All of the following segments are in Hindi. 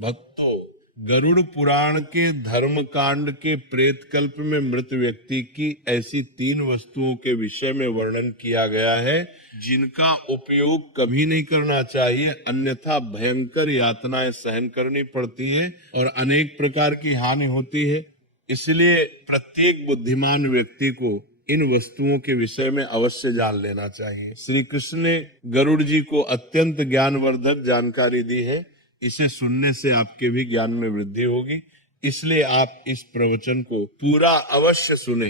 भक्तों, गरुड़ पुराण के धर्म कांड के प्रेत कल्प में मृत व्यक्ति की ऐसी 3 वस्तुओं के विषय में वर्णन किया गया है जिनका उपयोग कभी नहीं करना चाहिए, अन्यथा भयंकर यातनाएं सहन करनी पड़ती है और अनेक प्रकार की हानि होती है। इसलिए प्रत्येक बुद्धिमान व्यक्ति को इन वस्तुओं के विषय में अवश्य जान लेना चाहिए। श्री कृष्ण ने गरुड़ जी को अत्यंत ज्ञानवर्धक जानकारी दी है। इसे सुनने से आपके भी ज्ञान में वृद्धि होगी, इसलिए आप इस प्रवचन को पूरा अवश्य सुने,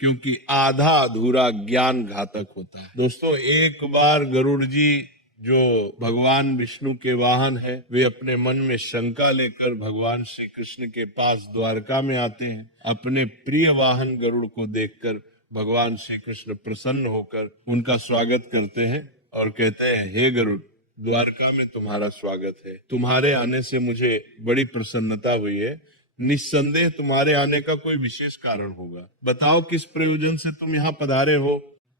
क्योंकि आधा अधूरा ज्ञान घातक होता है। दोस्तों, एक बार गरुड़ जी जो भगवान विष्णु के वाहन है, वे अपने मन में शंका लेकर भगवान श्री कृष्ण के पास द्वारका में आते हैं। अपने प्रिय वाहन गरुड़ को देखकर भगवान श्री कृष्ण प्रसन्न होकर उनका स्वागत करते हैं और कहते हैं, हे गरुड़, द्वारका में तुम्हारा स्वागत है। तुम्हारे आने से मुझे बड़ी प्रसन्नता हुई है। निस्संदेह तुम्हारे आने का कोई विशेष कारण होगा। बताओ किस प्रयोजन से तुम यहाँ पधारे हो।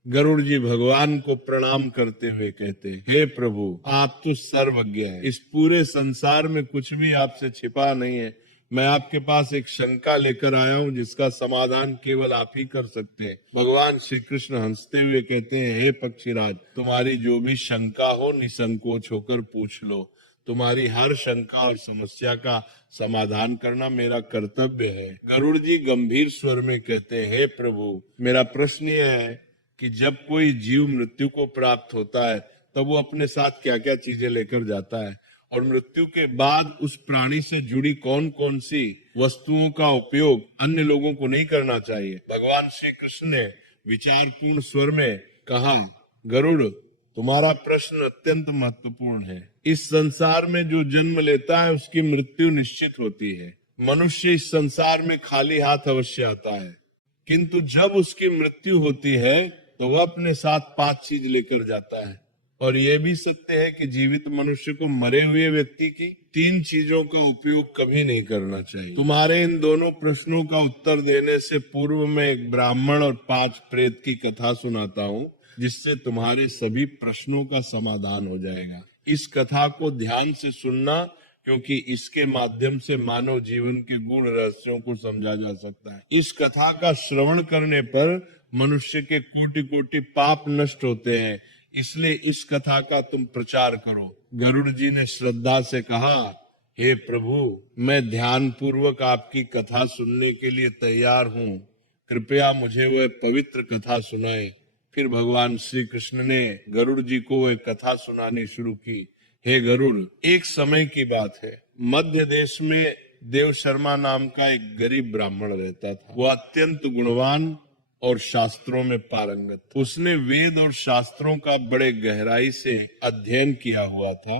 गरुड़ जी भगवान को प्रणाम करते हुए कहते, हे प्रभु, आप तो सर्वज्ञ हैं। इस पूरे संसार में कुछ भी आपसे छिपा नहीं है। मैं आपके पास एक शंका लेकर आया हूँ जिसका समाधान केवल आप ही कर सकते हैं। भगवान श्री कृष्ण हंसते हुए कहते हैं, हे पक्षीराज, तुम्हारी जो भी शंका हो निसंकोच होकर पूछ लो। तुम्हारी हर शंका और समस्या का समाधान करना मेरा कर्तव्य है। गरुड़ जी गंभीर स्वर में कहते हैं, हे प्रभु, मेरा प्रश्न यह है कि जब कोई जीव मृत्यु को प्राप्त होता है तब वो अपने साथ क्या क्या चीजें लेकर जाता है, और मृत्यु के बाद उस प्राणी से जुड़ी कौन कौन सी वस्तुओं का उपयोग अन्य लोगों को नहीं करना चाहिए। भगवान श्री कृष्ण ने विचारपूर्ण स्वर में कहा, गरुड़, तुम्हारा प्रश्न अत्यंत महत्वपूर्ण है। इस संसार में जो जन्म लेता है उसकी मृत्यु निश्चित होती है। मनुष्य इस संसार में खाली हाथ अवश्य आता है, किंतु जब उसकी मृत्यु होती है तो वह अपने साथ 5 चीज लेकर जाता है। और यह भी सत्य है कि जीवित मनुष्य को मरे हुए व्यक्ति की 3 चीजों का उपयोग कभी नहीं करना चाहिए। तुम्हारे इन दोनों प्रश्नों का उत्तर देने से पूर्व में एक ब्राह्मण और 5 प्रेत की कथा सुनाता हूँ, जिससे तुम्हारे सभी प्रश्नों का समाधान हो जाएगा। इस कथा को ध्यान से सुनना, क्योंकि इसके माध्यम से मानव जीवन के गूढ़ रहस्यों को समझा जा सकता है। इस कथा का श्रवण करने पर मनुष्य के कोटि कोटि पाप नष्ट होते हैं, इसलिए इस कथा का तुम प्रचार करो। गरुड़ जी ने श्रद्धा से कहा, हे प्रभु, मैं ध्यान पूर्वक आपकी कथा सुनने के लिए तैयार हूँ। कृपया मुझे वह पवित्र कथा सुनाए। फिर भगवान श्री कृष्ण ने गरुड़ जी को वह कथा सुनानी शुरू की। हे गरुड़, एक समय की बात है, मध्य देश में देव शर्मा नाम का एक गरीब ब्राह्मण रहता था। वह अत्यंत गुणवान और शास्त्रों में पारंगत था। उसने वेद और शास्त्रों का बड़े गहराई से अध्ययन किया हुआ था,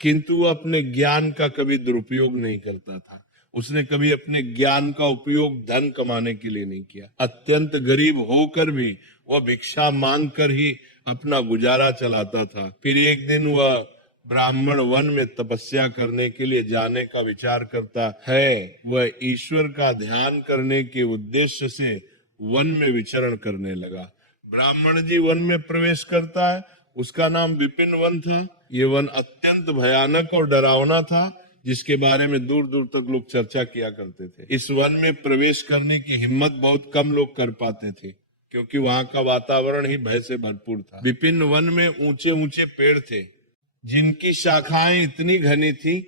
किंतु वह अपने ज्ञान का कभी दुरुपयोग नहीं करता था। उसने कभी अपने ज्ञान का उपयोग धन कमाने के लिए नहीं किया। अत्यंत गरीब होकर भी वह भिक्षा मांग कर ही अपना गुजारा चलाता था। फिर एक दिन वह ब्राह्मण वन में तपस्या करने के लिए जाने का विचार करता है। वह ईश्वर का ध्यान करने के उद्देश्य से वन में विचरण करने लगा। ब्राह्मण जी वन में प्रवेश करता है। उसका नाम विपिन वन था। ये वन अत्यंत भयानक और डरावना था, जिसके बारे में दूर दूर तक लोग चर्चा किया करते थे। इस वन में प्रवेश करने की हिम्मत बहुत कम लोग कर पाते थे, क्योंकि वहां का वातावरण ही भय से भरपूर था। विपिन वन में ऊंचे ऊंचे पेड़ थे, जिनकी शाखाएं इतनी घनी थी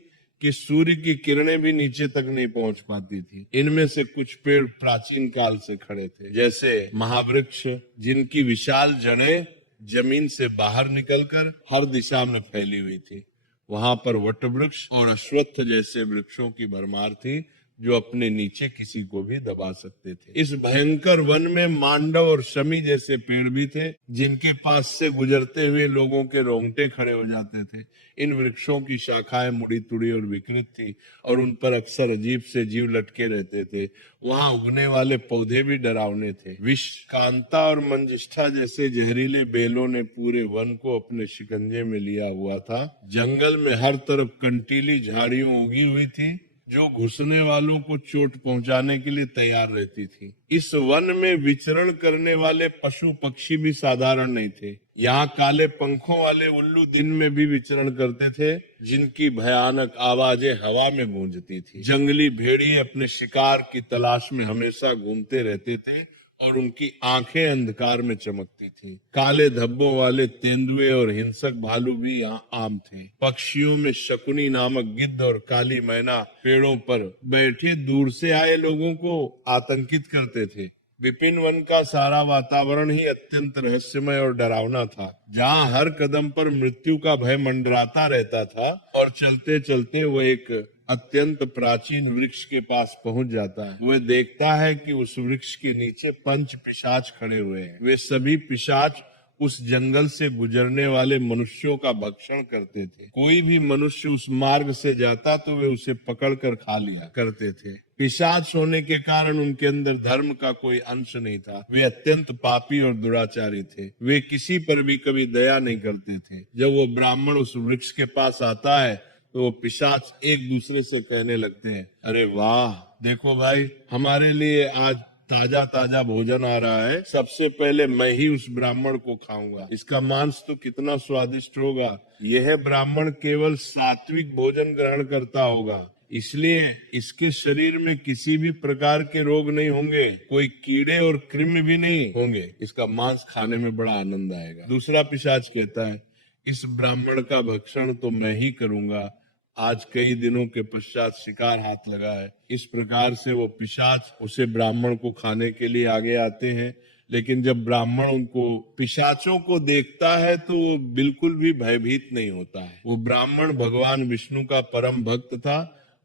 कि सूर्य की किरणें भी नीचे तक नहीं पहुंच पाती थी। इनमें से कुछ पेड़ प्राचीन काल से खड़े थे, जैसे महावृक्ष, जिनकी विशाल जड़ें जमीन से बाहर निकलकर हर दिशा में फैली हुई थी। वहां पर वटवृक्ष और अश्वत्थ जैसे वृक्षों की भरमार थी, जो अपने नीचे किसी को भी दबा सकते थे। इस भयंकर वन में मांडव और शमी जैसे पेड़ भी थे, जिनके पास से गुजरते हुए लोगों के रोंगटे खड़े हो जाते थे। इन वृक्षों की शाखाएं मुड़ी तुड़ी और विकृत थी, और उन पर अक्सर अजीब से जीव लटके रहते थे। वहां उगने वाले पौधे भी डरावने थे। विष, कांता और मंजिष्ठा जैसे जहरीले बेलों ने पूरे वन को अपने शिकंजे में लिया हुआ था। जंगल में हर तरफ कंटीली झाड़ियों उगी हुई थी, जो घुसने वालों को चोट पहुंचाने के लिए तैयार रहती थी। इस वन में विचरण करने वाले पशु पक्षी भी साधारण नहीं थे। यहाँ काले पंखों वाले उल्लू दिन में भी विचरण करते थे, जिनकी भयानक आवाजें हवा में गूंजती थी। जंगली भेड़िए अपने शिकार की तलाश में हमेशा घूमते रहते थे और उनकी आंखें अंधकार में चमकती थी। काले धब्बों वाले तेंदुए और हिंसक भालू भी यहाँ आम थे। पक्षियों में शकुनी नामक गिद्ध और काली मैना पेड़ों पर बैठे दूर से आए लोगों को आतंकित करते थे। विपिन वन का सारा वातावरण ही अत्यंत रहस्यमय और डरावना था, जहाँ हर कदम पर मृत्यु का भय मंडराता रहता था। और चलते चलते वह एक अत्यंत प्राचीन वृक्ष के पास पहुंच जाता है। वह देखता है कि उस वृक्ष के नीचे पंच पिशाच खड़े हुए हैं। वे सभी पिशाच उस जंगल से गुजरने वाले मनुष्यों का भक्षण करते थे। कोई भी मनुष्य उस मार्ग से जाता तो वे उसे पकड़कर खा लिया करते थे। पिशाच होने के कारण उनके अंदर धर्म का कोई अंश नहीं था। वे अत्यंत पापी और दुराचारी थे। वे किसी पर भी कभी दया नहीं करते थे। जब वो ब्राह्मण उस वृक्ष के पास आता है तो वो पिशाच एक दूसरे से कहने लगते हैं, अरे वाह, देखो भाई, हमारे लिए आज ताजा ताजा भोजन आ रहा है। सबसे पहले मैं ही उस ब्राह्मण को खाऊंगा। इसका मांस तो कितना स्वादिष्ट होगा। यह ब्राह्मण केवल सात्विक भोजन ग्रहण करता होगा, इसलिए इसके शरीर में किसी भी प्रकार के रोग नहीं होंगे, कोई कीड़े और कृमि भी नहीं होंगे। इसका मांस खाने में बड़ा आनंद आएगा। दूसरा पिशाच कहता है, इस ब्राह्मण का भक्षण तो मैं ही करूंगा। आज कई दिनों के पश्चात शिकार हाथ लगा है। इस प्रकार से वो पिशाच उसे ब्राह्मण को खाने के लिए आगे आते हैं। लेकिन जब ब्राह्मण उनको पिशाचों को देखता है तो वो बिल्कुल भी भयभीत नहीं होता है। वो ब्राह्मण भगवान विष्णु का परम भक्त था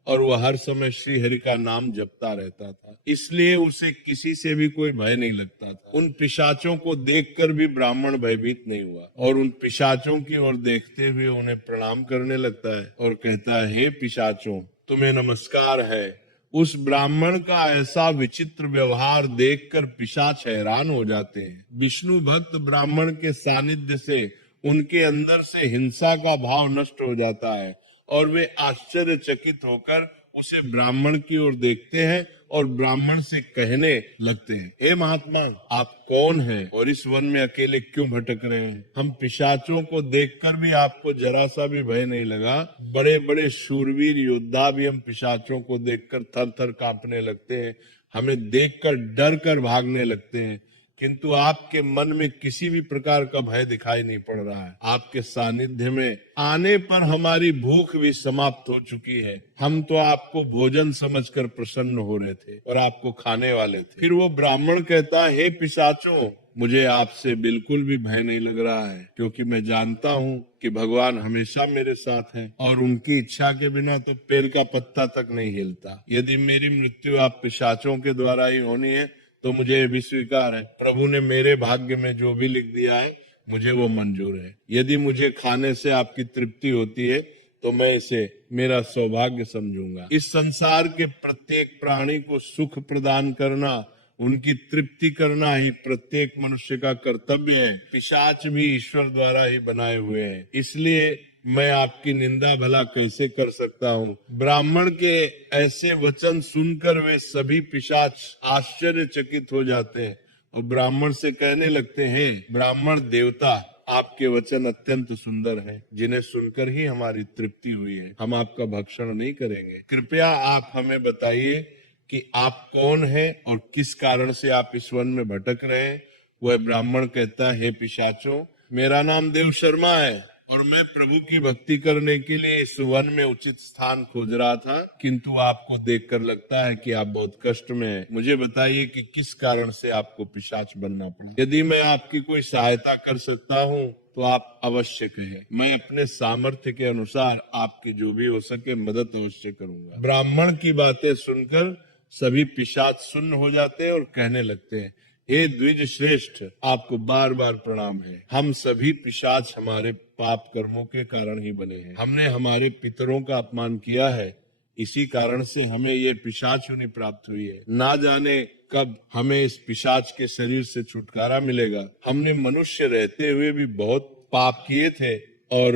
और वह हर समय श्री हरि का नाम जपता रहता था, इसलिए उसे किसी से भी कोई भय नहीं लगता था। उन पिशाचों को देखकर भी ब्राह्मण भयभीत नहीं हुआ और उन पिशाचों की ओर देखते हुए उन्हें प्रणाम करने लगता है और कहता है, हे पिशाचों, तुम्हें नमस्कार है। उस ब्राह्मण का ऐसा विचित्र व्यवहार देखकर पिशाच हैरान हो जाते हैं। विष्णु भक्त ब्राह्मण के सानिध्य से उनके अंदर से हिंसा का भाव नष्ट हो जाता है और वे आश्चर्यचकित होकर उसे ब्राह्मण की ओर देखते हैं और ब्राह्मण से कहने लगते हैं, हे महात्मा, आप कौन हैं और इस वन में अकेले क्यों भटक रहे हैं? हम पिशाचों को देखकर भी आपको जरा सा भी भय नहीं लगा। बड़े बड़े शूरवीर योद्धा भी हम पिशाचों को देखकर थर थर कांपने लगते हैं, हमें देखकर डर कर भागने लगते हैं, किंतु आपके मन में किसी भी प्रकार का भय दिखाई नहीं पड़ रहा है। आपके सानिध्य में आने पर हमारी भूख भी समाप्त हो चुकी है। हम तो आपको भोजन समझकर प्रसन्न हो रहे थे और आपको खाने वाले थे। फिर वो ब्राह्मण कहता है, हे पिशाचों, मुझे आपसे बिल्कुल भी भय नहीं लग रहा है, क्योंकि मैं जानता हूँ कि भगवान हमेशा मेरे साथ हैं और उनकी इच्छा के बिना तो पेड़ का पत्ता तक नहीं हिलता। यदि मेरी मृत्यु आप पिशाचों के द्वारा ही होनी है तो मुझे भी स्वीकार है। प्रभु ने मेरे भाग्य में जो भी लिख दिया है मुझे वो मंजूर है। यदि मुझे खाने से आपकी तृप्ति होती है तो मैं इसे मेरा सौभाग्य समझूंगा। इस संसार के प्रत्येक प्राणी को सुख प्रदान करना, उनकी तृप्ति करना ही प्रत्येक मनुष्य का कर्तव्य है। पिशाच भी ईश्वर द्वारा ही बनाए हुए हैं, इसलिए मैं आपकी निंदा भला कैसे कर सकता हूँ। ब्राह्मण के ऐसे वचन सुनकर वे सभी पिशाच आश्चर्यचकित हो जाते हैं और ब्राह्मण से कहने लगते हैं, ब्राह्मण देवता, आपके वचन अत्यंत सुंदर हैं, जिन्हें सुनकर ही हमारी तृप्ति हुई है। हम आपका भक्षण नहीं करेंगे। कृपया आप हमें बताइए कि आप कौन हैं और किस कारण से आप इस वन में भटक रहे हैं। वह ब्राह्मण कहता है, हे पिशाचों, मेरा नाम देव शर्मा है और मैं प्रभु की भक्ति करने के लिए इस वन में उचित स्थान खोज रहा था, किंतु आपको देखकर लगता है कि आप बहुत कष्ट में हैं। मुझे बताइए कि किस कारण से आपको पिशाच बनना पड़ा। यदि मैं आपकी कोई सहायता कर सकता हूँ तो आप अवश्य कहें, मैं अपने सामर्थ्य के अनुसार आपकी जो भी हो सके मदद अवश्य करूंगा। ब्राह्मण की बातें सुनकर सभी पिशाच सुन्न हो जाते हैं और कहने लगते हैं, हे द्विज श्रेष्ठ, आपको बार बार प्रणाम है। हम सभी पिशाच हमारे पाप कर्मों के कारण ही बने हैं। हमने हमारे पितरों का अपमान किया है, इसी कारण से हमें ये पिशाच योनि प्राप्त हुई है। ना जाने कब हमें इस पिशाच के शरीर से छुटकारा मिलेगा। हमने मनुष्य रहते हुए भी बहुत पाप किए थे और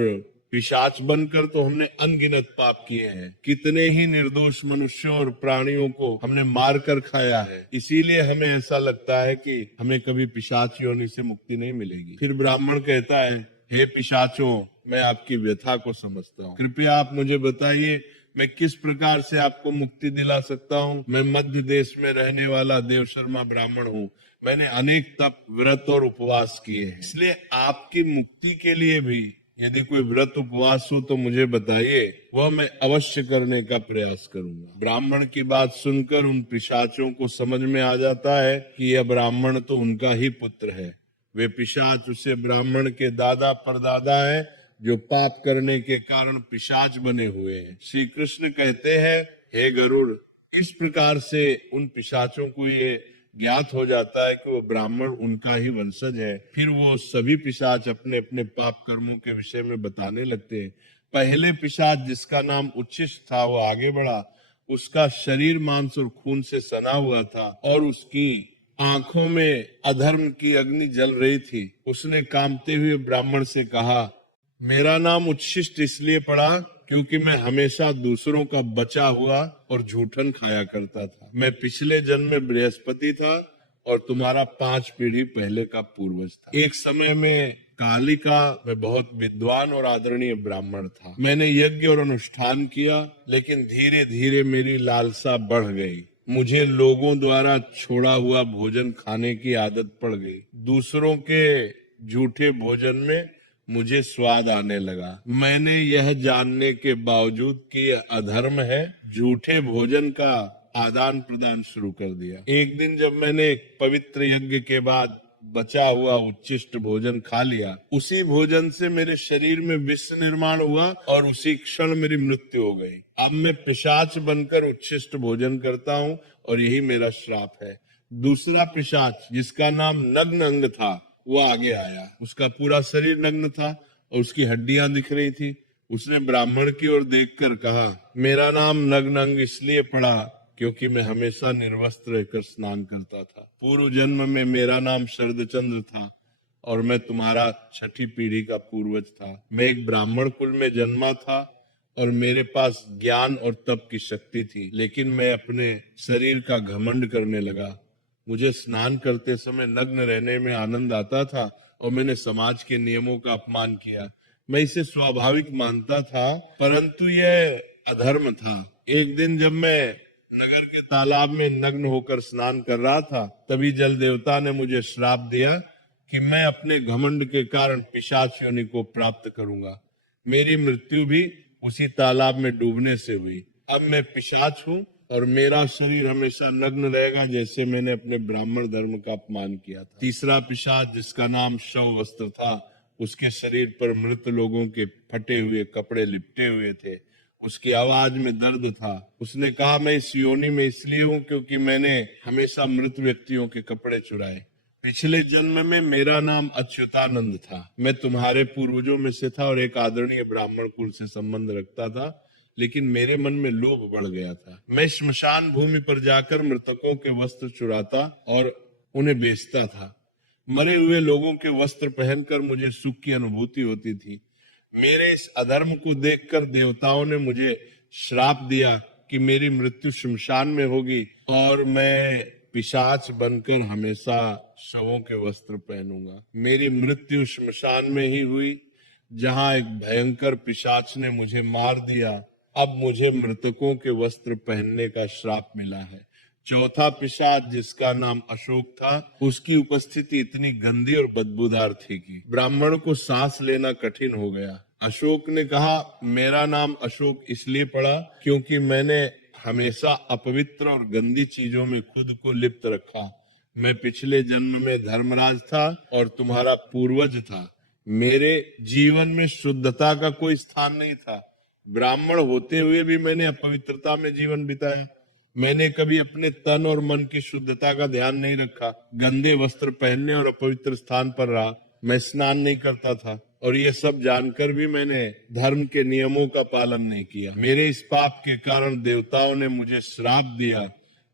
पिशाच बनकर तो हमने अनगिनत पाप किए हैं, कितने ही निर्दोष मनुष्यों और प्राणियों को हमने मार कर खाया है। इसीलिए हमें ऐसा लगता है कि हमें कभी पिशाच योनि से मुक्ति नहीं मिलेगी। फिर ब्राह्मण कहता है, हे पिशाचों, मैं आपकी व्यथा को समझता हूँ, कृपया आप मुझे बताइए मैं किस प्रकार से आपको मुक्ति दिला सकता हूँ। मैं मध्य देश में रहने वाला देव शर्मा ब्राह्मण हूँ। मैंने अनेक तप, व्रत और उपवास किए हैं, इसलिए आपकी मुक्ति के लिए भी यदि कोई व्रत उपवास हो तो मुझे बताइए, वह मैं अवश्य करने का प्रयास करूंगा। ब्राह्मण की बात सुनकर उन पिशाचों को समझ में आ जाता है कि यह ब्राह्मण तो उनका ही पुत्र है। वे पिशाच उसे ब्राह्मण के दादा परदादा है, जो पाप करने के कारण पिशाच बने हुए हैं। श्री कृष्ण कहते हैं, हे गरुड़, इस प्रकार से उन पिशाचों को ये ज्ञात हो जाता है कि वो ब्राह्मण उनका ही वंशज है। फिर वो सभी पिशाच अपने अपने पाप कर्मों के विषय में बताने लगते हैं। पहले पिशाच, जिसका नाम उच्छिष्ट था, वो आगे बढ़ा। उसका शरीर मांस और खून से सना हुआ था और उसकी आंखों में अधर्म की अग्नि जल रही थी। उसने कांपते हुए ब्राह्मण से कहा, मेरा नाम उच्छिष्ट इसलिए पड़ा क्योंकि मैं हमेशा दूसरों का बचा हुआ और झूठन खाया करता था। मैं पिछले जन्म में बृहस्पति था और तुम्हारा 5 पीढ़ी पहले का पूर्वज था। एक समय में कालिका में बहुत विद्वान और आदरणीय ब्राह्मण था। मैंने यज्ञ और अनुष्ठान किया, लेकिन धीरे धीरे मेरी लालसा बढ़ गई। मुझे लोगों द्वारा छोड़ा हुआ भोजन खाने की आदत पड़ गई। दूसरों के झूठे भोजन में मुझे स्वाद आने लगा। मैंने यह जानने के बावजूद कि यह अधर्म है, झूठे भोजन का आदान प्रदान शुरू कर दिया। एक दिन जब मैंने एक पवित्र यज्ञ के बाद बचा हुआ उच्छिष्ट भोजन खा लिया, उसी भोजन से मेरे शरीर में विष निर्माण हुआ और उसी क्षण मेरी मृत्यु हो गई। अब मैं पिशाच बनकर उच्छिष्ट भोजन करता हूँ और यही मेरा श्राप है। दूसरा पिशाच, जिसका नाम नग्न अंग था, वो आगे आया। उसका पूरा शरीर नग्न था और उसकी हड्डियां दिख रही थी। उसने ब्राह्मण की ओर देखकर कहा, मेरा नाम नग्न अंग इसलिए पड़ा क्योंकि मैं हमेशा निर्वस्त्र रहकर स्नान करता था। पूर्व जन्म में मेरा नाम शरदचंद्र था और मैं तुम्हारा 6ठी पीढ़ी का पूर्वज था। मैं एक ब्राह्मण कुल में जन्मा था और मेरे पास ज्ञान और तप की शक्ति थी, लेकिन मैं अपने शरीर का घमंड करने लगा। मुझे स्नान करते समय नग्न रहने में आनंद आता था और मैंने समाज के नियमों का अपमान किया। मैं इसे स्वाभाविक मानता था, परंतु यह अधर्म था। एक दिन जब मैं नगर के तालाब में नग्न होकर स्नान कर रहा था, तभी जल देवता ने मुझे श्राप दिया कि मैं अपने घमंड के कारण पिशाच योनि को प्राप्त करूंगा। मेरी मृत्यु भी उसी तालाब में डूबने से हुई। अब मैं पिशाच हूँ और मेरा शरीर हमेशा नग्न रहेगा, जैसे मैंने अपने ब्राह्मण धर्म का अपमान किया था। तीसरा पिशाच, जिसका नाम शव वस्त्र था, उसके शरीर पर मृत लोगों के फटे हुए कपड़े लिपटे हुए थे। उसकी आवाज में दर्द था। उसने कहा, मैं इस योनि में इसलिए हूँ क्योंकि मैंने हमेशा मृत व्यक्तियों के कपड़े चुराए। पिछले जन्म में मेरा नाम अच्युतानंद था। मैं तुम्हारे पूर्वजों में से था और एक आदरणीय ब्राह्मण कुल से संबंध रखता था, लेकिन मेरे मन में लोभ बढ़ गया था। मैं श्मशान भूमि पर जाकर मृतकों के वस्त्र चुराता और उन्हें बेचता था। मरे हुए लोगों के वस्त्र पहनकर मुझे सुख की अनुभूति होती थी। मेरे इस अधर्म को देखकर देवताओं ने मुझे श्राप दिया कि मेरी मृत्यु श्मशान में होगी और मैं पिशाच बनकर हमेशा शवों के वस्त्र पहनूंगा। मेरी मृत्यु श्मशान में ही हुई, जहां एक भयंकर पिशाच ने मुझे मार दिया। अब मुझे मृतकों के वस्त्र पहनने का श्राप मिला है। चौथा पिशाच, जिसका नाम अशोक था, उसकी उपस्थिति इतनी गंदी और बदबूदार थी कि ब्राह्मण को सांस लेना कठिन हो गया। अशोक ने कहा, मेरा नाम अशोक इसलिए पड़ा क्योंकि मैंने हमेशा अपवित्र और गंदी चीजों में खुद को लिप्त रखा। मैं पिछले जन्म में धर्मराज था और तुम्हारा पूर्वज था। मेरे जीवन में शुद्धता का कोई स्थान नहीं था। ब्राह्मण होते हुए भी मैंने अपवित्रता में जीवन बिताया। मैंने कभी अपने तन और मन की शुद्धता का ध्यान नहीं रखा। गंदे वस्त्र पहनने और अपवित्र स्थान पर रहा। मैं स्नान नहीं करता था और ये सब जानकर भी मैंने धर्म के नियमों का पालन नहीं किया। मेरे इस पाप के कारण देवताओं ने मुझे श्राप दिया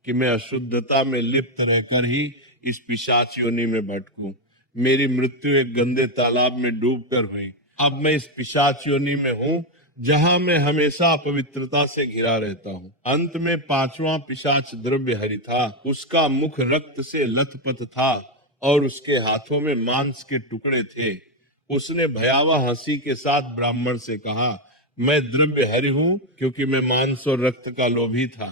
कि मैं अशुद्धता में लिप्त रहकर ही इस पिशाच योनि में भटकूं। मेरी मृत्यु एक गंदे तालाब में डूबकर हुई। अब मैं इस पिशाच योनि में हूँ जहां मैं हमेशा अपवित्रता से घिरा रहता हूँ। अंत में 5वां पिशाच द्रव्य हरि था। उसका मुख रक्त से लथपथ था और उसके हाथों में मांस के टुकड़े थे। उसने भयावह हंसी के साथ ब्राह्मण से कहा, मैं द्रव्य हरि हूँ क्योंकि मैं मांस और रक्त का लोभी था।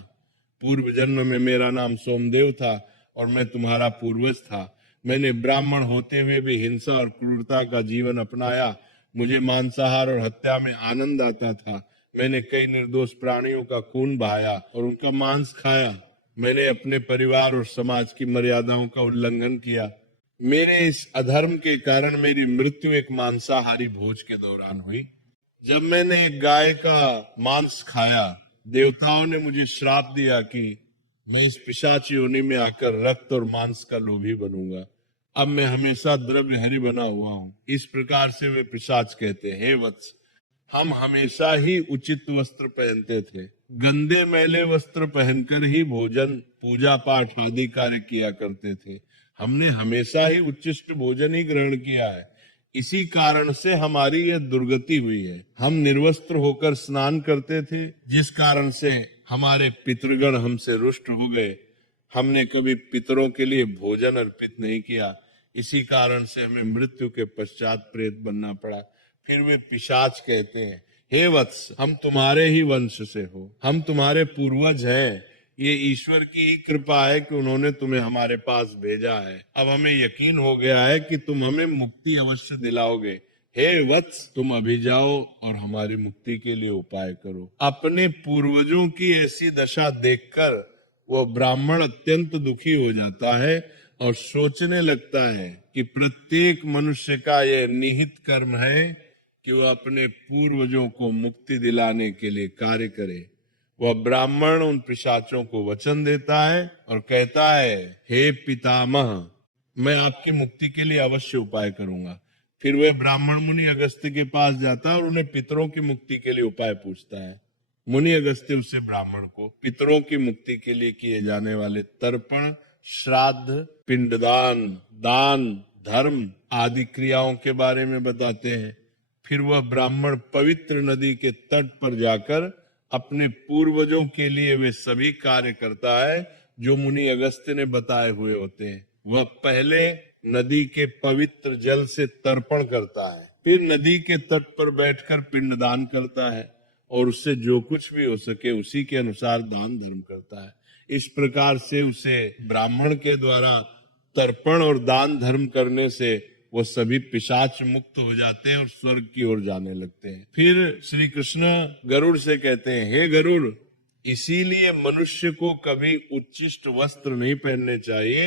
पूर्व जन्म में मेरा नाम सोमदेव था और मैं तुम्हारा पूर्वज था। मैंने ब्राह्मण होते हुए भी हिंसा और क्रूरता का जीवन अपनाया। मुझे मांसाहार और हत्या में आनंद आता था। मैंने कई निर्दोष प्राणियों का खून बहाया और उनका मांस खाया। मैंने अपने परिवार और समाज की मर्यादाओं का उल्लंघन किया। मेरे इस अधर्म के कारण मेरी मृत्यु एक मांसाहारी भोज के दौरान हुई। जब मैंने एक गाय का मांस खाया, देवताओं ने मुझे श्राप दिया कि मैं इस पिशाच योनि में आकर रक्त और मांस का लोभी बनूंगा। अब मैं हमेशा द्रव्य हरि बना हुआ हूँ। इस प्रकार से वे पिशाच कहते हैं, हे वत्स, हम हमेशा ही उचित वस्त्र पहनते थे। गंदे मैले वस्त्र पहनकर ही भोजन, पूजा पाठ आदि कार्य किया करते थे। हमने हमेशा ही उच्चिष्ट भोजन ही ग्रहण किया है। इसी कारण से हमारी यह दुर्गति हुई है। हम निर्वस्त्र होकर स्नान करते थे, जिस कारण से हमारे पितृगण हमसे रुष्ट हो गए। हमने कभी पितरों के लिए भोजन अर्पित नहीं किया। इसी कारण से हमें मृत्यु के पश्चात प्रेत बनना पड़ा। फिर वे पिशाच कहते हैं, हे वत्स, हम तुम्हारे ही वंश से हो, हम तुम्हारे पूर्वज हैं। ये ईश्वर की ही कृपा है कि उन्होंने तुम्हें हमारे पास भेजा है। अब हमें यकीन हो गया है कि तुम हमें मुक्ति अवश्य दिलाओगे। हे वत्स, तुम अभी जाओ और हमारी मुक्ति के लिए उपाय करो। अपने पूर्वजों की ऐसी दशा देखकर वह ब्राह्मण अत्यंत दुखी हो जाता है और सोचने लगता है कि प्रत्येक मनुष्य का यह निहित कर्म है कि वह अपने पूर्वजों को मुक्ति दिलाने के लिए कार्य करे। वह ब्राह्मण उन पिशाचों को वचन देता है और कहता है, हे पितामह, मैं आपकी मुक्ति के लिए अवश्य उपाय करूंगा। फिर वह ब्राह्मण मुनि अगस्त्य के पास जाता है और उन्हें पितरों की मुक्ति के लिए उपाय पूछता है। मुनि अगस्त्य उससे ब्राह्मण को पितरों की मुक्ति के लिए किए जाने वाले तर्पण, श्राद्ध, पिंडदान, दान, धर्म आदि क्रियाओं के बारे में बताते हैं। फिर वह ब्राह्मण पवित्र नदी के तट पर जाकर अपने पूर्वजों के लिए वे सभी कार्य करता है जो मुनि अगस्त्य ने बताए हुए होते हैं। वह पहले नदी के पवित्र जल से तर्पण करता है, फिर नदी के तट पर बैठकर पिंडदान करता है और उससे जो कुछ भी हो सके उसी के अनुसार दान धर्म करता है। इस प्रकार से उसे ब्राह्मण के द्वारा तर्पण और दान धर्म करने से वो सभी पिशाच मुक्त हो जाते हैं और स्वर्ग की ओर जाने लगते हैं। फिर श्री कृष्ण गरुड़ से कहते हैं, हे गरुड़, इसीलिए मनुष्य को कभी उच्चिष्ट वस्त्र नहीं पहनने चाहिए,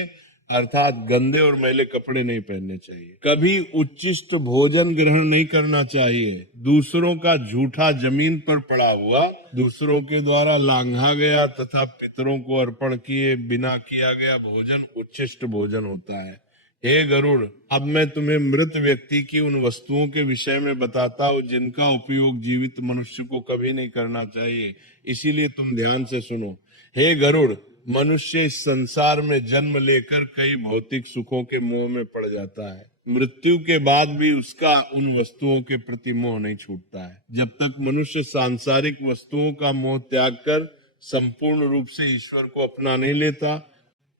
अर्थात गंदे और मैले कपड़े नहीं पहनने चाहिए। कभी उच्चिष्ट भोजन ग्रहण नहीं करना चाहिए। दूसरों का झूठा जमीन पर पड़ा हुआ, दूसरों के द्वारा लांघा गया तथा पितरों को अर्पण किए बिना किया गया भोजन उच्चिष्ट भोजन होता है। हे गरुड़, अब मैं तुम्हें मृत व्यक्ति की उन वस्तुओं के विषय में बताता हूँ जिनका उपयोग जीवित मनुष्य को कभी नहीं करना चाहिए, इसीलिए तुम ध्यान से सुनो। हे गरुड़, मनुष्य इस संसार में जन्म लेकर कई भौतिक सुखों के मोह में पड़ जाता है। मृत्यु के बाद भी उसका उन वस्तुओं के प्रति मोह नहीं छूटता है। जब तक मनुष्य सांसारिक वस्तुओं का मोह त्याग कर संपूर्ण रूप से ईश्वर को अपना नहीं लेता,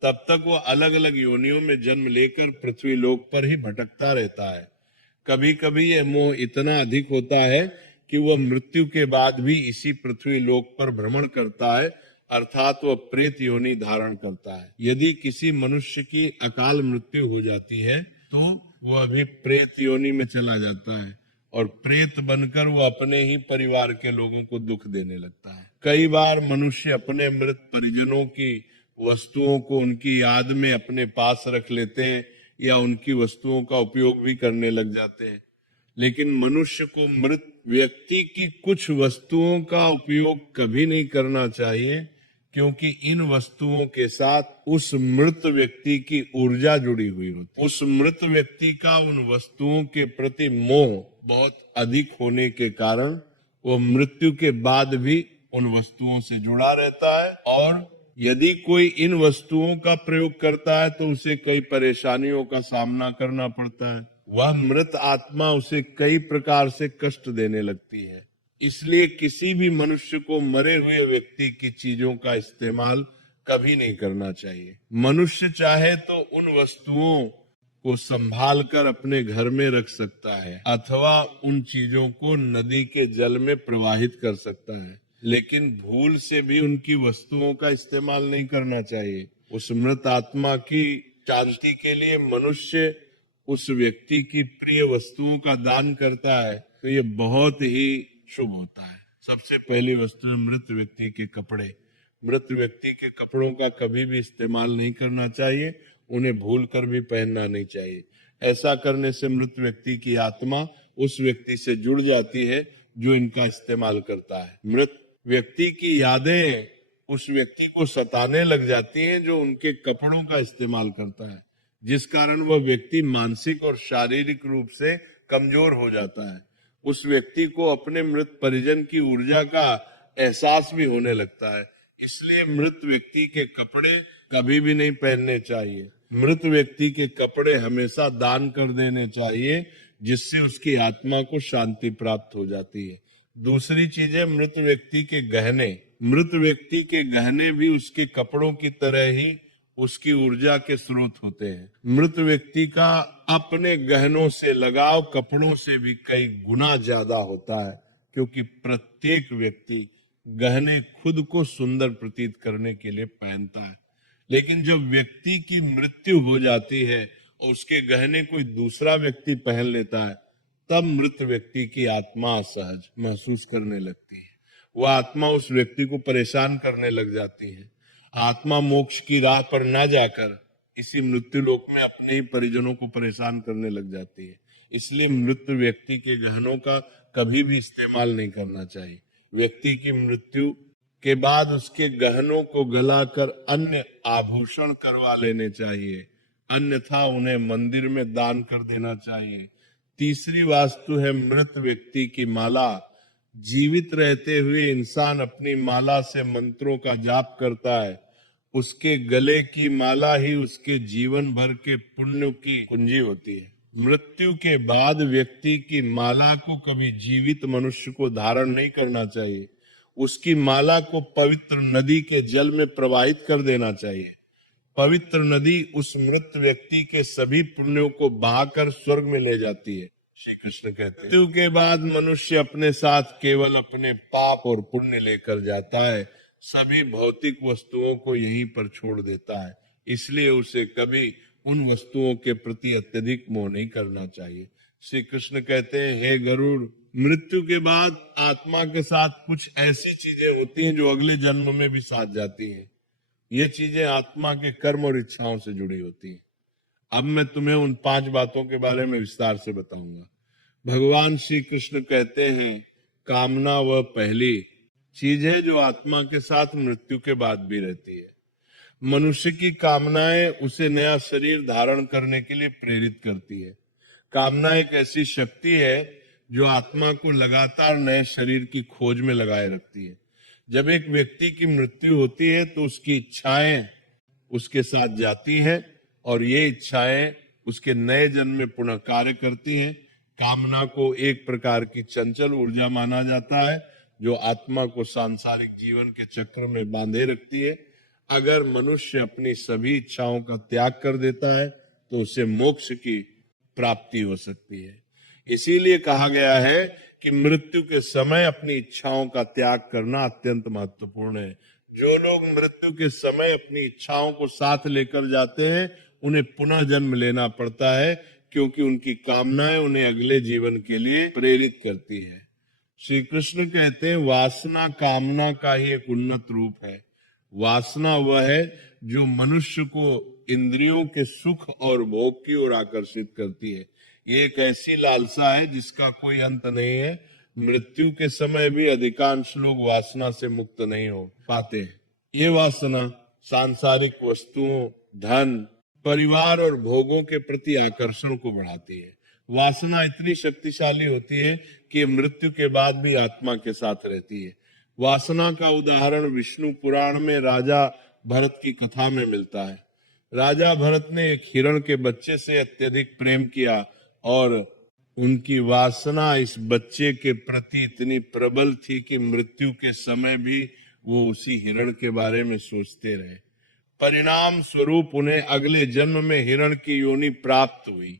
तब तक वो अलग अलग योनियों में जन्म लेकर पृथ्वी लोक पर ही भटकता रहता है। कभी कभी यह मोह इतना अधिक होता है कि वह मृत्यु के बाद भी इसी पृथ्वी लोक पर भ्रमण करता है, अर्थात वह प्रेत योनि धारण करता है। यदि किसी मनुष्य की अकाल मृत्यु हो जाती है तो वह भी प्रेत योनि में चला जाता है और प्रेत बनकर वो अपने ही परिवार के लोगों को दुख देने लगता है। कई बार मनुष्य अपने मृत परिजनों की वस्तुओं को उनकी याद में अपने पास रख लेते हैं या उनकी वस्तुओं का उपयोग भी करने लग जाते हैं। लेकिन मनुष्य को मृत व्यक्ति की कुछ वस्तुओं का उपयोग कभी नहीं करना चाहिए, क्योंकि इन वस्तुओं के साथ उस मृत व्यक्ति की ऊर्जा जुड़ी हुई होती है। उस मृत व्यक्ति का उन वस्तुओं के प्रति मोह बहुत अधिक होने के कारण वो मृत्यु के बाद भी उन वस्तुओं से जुड़ा रहता है और यदि कोई इन वस्तुओं का प्रयोग करता है तो उसे कई परेशानियों का सामना करना पड़ता है। वह मृत आत्मा उसे कई प्रकार से कष्ट देने लगती है। इसलिए किसी भी मनुष्य को मरे हुए व्यक्ति की चीजों का इस्तेमाल कभी नहीं करना चाहिए। मनुष्य चाहे तो उन वस्तुओं को संभाल कर अपने घर में रख सकता है अथवा उन चीजों को नदी के जल में प्रवाहित कर सकता है, लेकिन भूल से भी उनकी वस्तुओं का इस्तेमाल नहीं करना चाहिए। उस मृत आत्मा की शांति के लिए मनुष्य उस व्यक्ति की प्रिय वस्तुओं का दान करता है तो ये बहुत ही शुभ होता है। सबसे पहली वस्तु है मृत व्यक्ति के कपड़े। मृत व्यक्ति के कपड़ों का कभी भी इस्तेमाल नहीं करना चाहिए, उन्हें भूल कर भी पहनना नहीं चाहिए। ऐसा करने से मृत व्यक्ति की आत्मा उस व्यक्ति से जुड़ जाती है जो इनका इस्तेमाल करता है। मृत व्यक्ति की यादें उस व्यक्ति को सताने लग जाती हैं जो उनके कपड़ों का इस्तेमाल करता है, जिस कारण वह व्यक्ति मानसिक और शारीरिक रूप से कमजोर हो जाता है। उस व्यक्ति को अपने मृत परिजन की ऊर्जा का एहसास भी होने लगता है। इसलिए मृत व्यक्ति के कपड़े कभी भी नहीं पहनने चाहिए। मृत व्यक्ति के कपड़े हमेशा दान कर देने चाहिए, जिससे उसकी आत्मा को शांति प्राप्त हो जाती है। दूसरी चीज है मृत व्यक्ति के गहने। मृत व्यक्ति के गहने भी उसके कपड़ों की तरह ही उसकी ऊर्जा के स्रोत होते हैं। मृत व्यक्ति का अपने गहनों से लगाव कपड़ों से भी कई गुना ज्यादा होता है, क्योंकि प्रत्येक व्यक्ति गहने खुद को सुंदर प्रतीत करने के लिए पहनता है। लेकिन जब व्यक्ति की मृत्यु हो जाती है और उसके गहने कोई दूसरा व्यक्ति पहन लेता है, तब मृत व्यक्ति की आत्मा असहज महसूस करने लगती है। वह आत्मा उस व्यक्ति को परेशान करने लग जाती है। आत्मा मोक्ष की राह पर ना जाकर इसी मृत्यु लोक में अपने ही परिजनों को परेशान करने लग जाती है। इसलिए मृत व्यक्ति के गहनों का कभी भी इस्तेमाल नहीं करना चाहिए। व्यक्ति की मृत्यु के बाद उसके गहनों को गलाकर अन्य आभूषण करवा लेने चाहिए, अन्यथा उन्हें मंदिर में दान कर देना चाहिए। तीसरी वास्तु है मृत व्यक्ति की माला। जीवित रहते हुए इंसान अपनी माला से मंत्रों का जाप करता है। उसके गले की माला ही उसके जीवन भर के पुण्य की कुंजी होती है। मृत्यु के बाद व्यक्ति की माला को कभी जीवित मनुष्य को धारण नहीं करना चाहिए। उसकी माला को पवित्र नदी के जल में प्रवाहित कर देना चाहिए। पवित्र नदी उस मृत व्यक्ति के सभी पुण्यों को बहाकर स्वर्ग में ले जाती है। श्री कृष्ण कहते हैं, मृत्यु के बाद मनुष्य अपने साथ केवल अपने पाप और पुण्य लेकर जाता है, सभी भौतिक वस्तुओं को यहीं पर छोड़ देता है। इसलिए उसे कभी उन वस्तुओं के प्रति अत्यधिक मोह नहीं करना चाहिए। श्री कृष्ण कहते हैं, हे गरुड़, मृत्यु के बाद आत्मा के साथ कुछ ऐसी चीजें होती हैं जो अगले जन्म में भी साथ जाती हैं। ये चीजें आत्मा के कर्म और इच्छाओं से जुड़ी होती हैं। अब मैं तुम्हें उन 5 बातों के बारे में विस्तार से बताऊंगा। भगवान श्री कृष्ण कहते हैं, कामना वह पहली चीज है जो आत्मा के साथ मृत्यु के बाद भी रहती है। मनुष्य की कामनाएं उसे नया शरीर धारण करने के लिए प्रेरित करती है। कामना एक ऐसी शक्ति है जो आत्मा को लगातार नए शरीर की खोज में लगाए रखती है। जब एक व्यक्ति की मृत्यु होती है तो उसकी इच्छाएं उसके साथ जाती हैं और ये इच्छाएं उसके नए जन्म में पुनः कार्य करती हैं। कामना को एक प्रकार की चंचल ऊर्जा माना जाता है जो आत्मा को सांसारिक जीवन के चक्र में बांधे रखती है। अगर मनुष्य अपनी सभी इच्छाओं का त्याग कर देता है तो उसे मोक्ष की प्राप्ति हो सकती है। इसीलिए कहा गया है कि मृत्यु के समय अपनी इच्छाओं का त्याग करना अत्यंत महत्वपूर्ण है। जो लोग मृत्यु के समय अपनी इच्छाओं को साथ लेकर जाते हैं उन्हें पुनः जन्म लेना पड़ता है, क्योंकि उनकी कामनाएं उन्हें अगले जीवन के लिए प्रेरित करती है। श्री कृष्ण कहते हैं, वासना कामना का ही एक उन्नत रूप है। वासना वह है जो मनुष्य को इंद्रियों के सुख और भोग की ओर आकर्षित करती है। ये एक ऐसी लालसा है जिसका कोई अंत नहीं है। मृत्यु के समय भी अधिकांश लोग वासना से मुक्त नहीं हो पाते। ये वासना सांसारिक वस्तुओं, धन, परिवार और भोगों के प्रति आकर्षण को बढ़ाती है। वासना इतनी शक्तिशाली होती है कि मृत्यु के बाद भी आत्मा के साथ रहती है। वासना का उदाहरण विष्णु पुराण में राजा भरत की कथा में मिलता है। राजा भरत ने एक हिरण के बच्चे से अत्यधिक प्रेम किया और उनकी वासना इस बच्चे के प्रति इतनी प्रबल थी कि मृत्यु के समय भी वो उसी हिरण के बारे में सोचते रहे। परिणाम स्वरूप उन्हें अगले जन्म में हिरण की योनि प्राप्त हुई।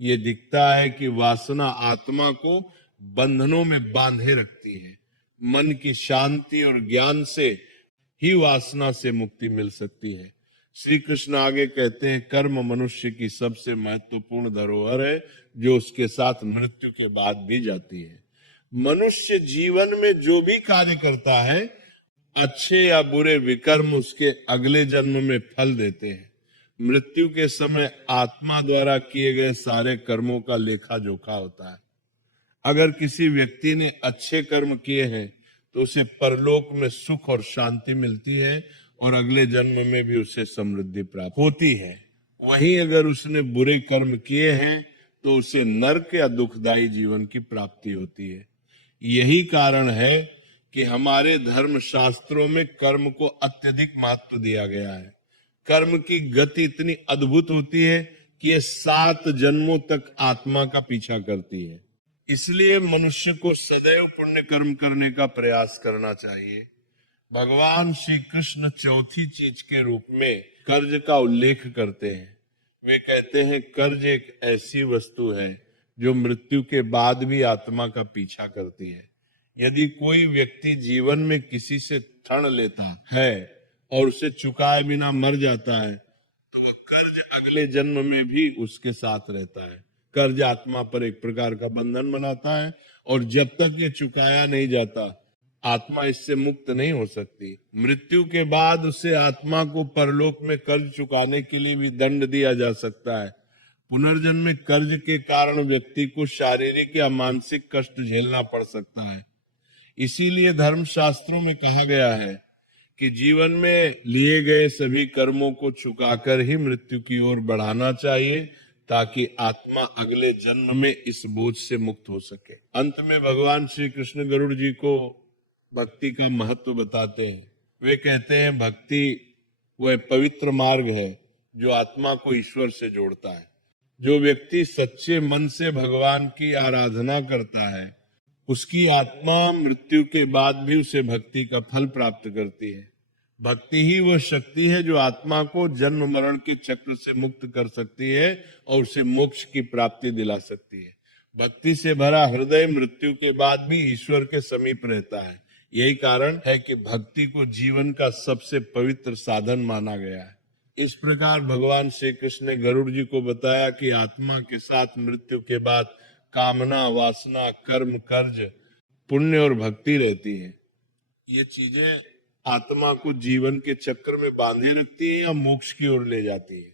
ये दिखता है कि वासना आत्मा को बंधनों में बांधे रखती है। मन की शांति और ज्ञान से ही वासना से मुक्ति मिल सकती है। श्री कृष्ण आगे कहते हैं, कर्म मनुष्य की सबसे महत्वपूर्ण धरोहर है जो उसके साथ मृत्यु के बाद भी जाती है। मनुष्य जीवन में जो भी कार्य करता है, अच्छे या बुरे विकर्म उसके अगले जन्म में फल देते हैं। मृत्यु के समय आत्मा द्वारा किए गए सारे कर्मों का लेखा जोखा होता है। अगर किसी व्यक्ति ने अच्छे कर्म किए हैं तो उसे परलोक में सुख और शांति मिलती है और अगले जन्म में भी उसे समृद्धि प्राप्त होती है। वहीं अगर उसने बुरे कर्म किए हैं तो उसे नरक या दुखदायी जीवन की प्राप्ति होती है। यही कारण है कि हमारे धर्म शास्त्रों में कर्म को अत्यधिक महत्व दिया गया है। कर्म की गति इतनी अद्भुत होती है कि ये 7 जन्मों तक आत्मा का पीछा करती है। इसलिए मनुष्य को सदैव पुण्य कर्म करने का प्रयास करना चाहिए। भगवान श्री कृष्ण चौथी चीज के रूप में कर्ज का उल्लेख करते हैं। वे कहते हैं, कर्ज एक ऐसी वस्तु है जो मृत्यु के बाद भी आत्मा का पीछा करती है। यदि कोई व्यक्ति जीवन में किसी से ऋण लेता है और उसे चुकाए बिना मर जाता है तो कर्ज अगले जन्म में भी उसके साथ रहता है। कर्ज आत्मा पर एक प्रकार का बंधन बनाता है और जब तक ये चुकाया नहीं जाता आत्मा इससे मुक्त नहीं हो सकती। मृत्यु के बाद उसे आत्मा को परलोक में कर्ज चुकाने के लिए भी दंड दिया जा सकता है। पुनर्जन्म में कर्ज के कारण व्यक्ति को शारीरिक या मानसिक कष्ट झेलना पड़ सकता है। इसीलिए धर्म शास्त्रों में कहा गया है कि जीवन में लिए गए सभी कर्मों को चुकाकर ही मृत्यु की ओर बढ़ाना चाहिए ताकि आत्मा अगले जन्म में इस बोझ से मुक्त हो सके। अंत में भगवान श्री कृष्ण गरुड़ जी को भक्ति का महत्व बताते हैं। वे कहते हैं, भक्ति वह पवित्र मार्ग है जो आत्मा को ईश्वर से जोड़ता है। जो व्यक्ति सच्चे मन से भगवान की आराधना करता है उसकी आत्मा मृत्यु के बाद भी उसे भक्ति का फल प्राप्त करती है। भक्ति ही वह शक्ति है जो आत्मा को जन्म मरण के चक्र से मुक्त कर सकती है और उसे मोक्ष की प्राप्ति दिला सकती है। भक्ति से भरा हृदय मृत्यु के बाद भी ईश्वर के समीप रहता है। यही कारण है कि भक्ति को जीवन का सबसे पवित्र साधन माना गया है। इस प्रकार भगवान श्री कृष्ण ने गरुड़ जी को बताया कि आत्मा के साथ मृत्यु के बाद कामना, वासना, कर्म, कर्ज, पुण्य और भक्ति रहती है। ये चीजें आत्मा को जीवन के चक्र में बांधे रखती है या मोक्ष की ओर ले जाती है।